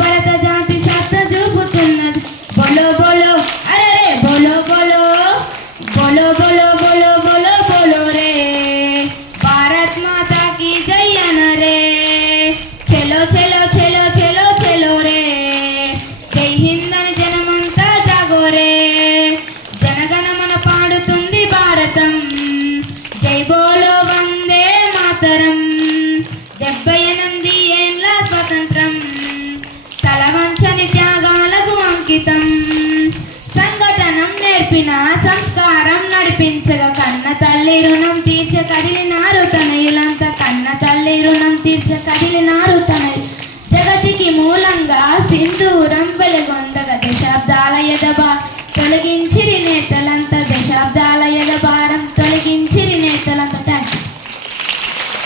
భరత జాతి సత్త చూపుతున్నది. బోలో బోలో అరే బోలో బోలో బోలో బోలో బోలో బోలో బోలో రే భారత్ మాతా की जय रे चलो चलो चलो चलो चलो रे జై హింద్ అని జనమంతా జాగో రే జనగణమన పాడుతుంది భారతం జై బోలో వందే మాతరం 78 ఏండ్ల స్వతంత్రం తలవంచని త్యాగాలకు అంకితం సంఘటనం నేర్పిన సంస్కారం నడిపించగా కన్న తల్లి రుణం తీర్చ కదిలినారు తనయులంతా కన్న తల్లి రుణం తీర్చ కదిలినారు తనయు జగతికి మూలంగా సింధూరం వెలుగొందగ దశాబ్దాల ఎదబా తొలగించిరి నేతలంతా